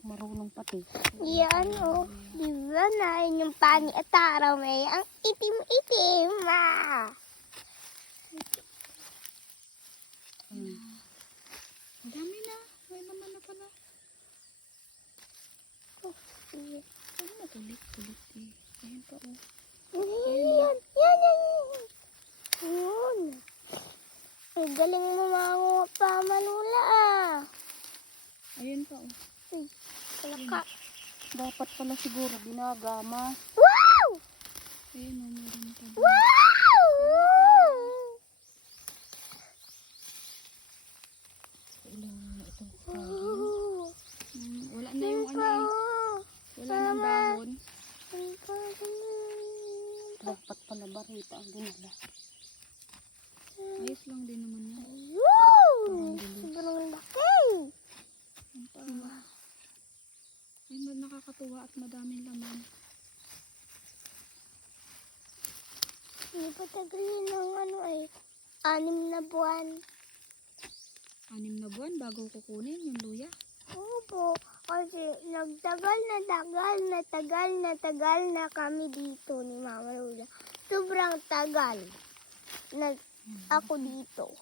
Marunong pati. Yan o. Di ba na yung pani at taraw may ang itim-itim Ang dami na. May naman na pala. Ano na kulit eh. Ayan pa oh. Yan. Yun. Ang galing mo mga pamalula Ayan pa oh. Uy, kalaka. Dapat pala siguro ginagama. Wow! Ayan oh, meron pa. Wow! Ilang na itong Wow! wala na yung ano eh. Wala nang dahon. Dapat pala barita ang dinala. Ayos lang din naman yan. Wow! Sobrang laki. Ang tawa. Ay, nakakatuwa at madaming laman. Hindi pa tagal yun ng ano ay 6 na buwan. 6 na buwan bago kukunin yung luya. Opo, kasi nagtagal na kami dito ni Mama Lola. Sobrang tagal na ako dito.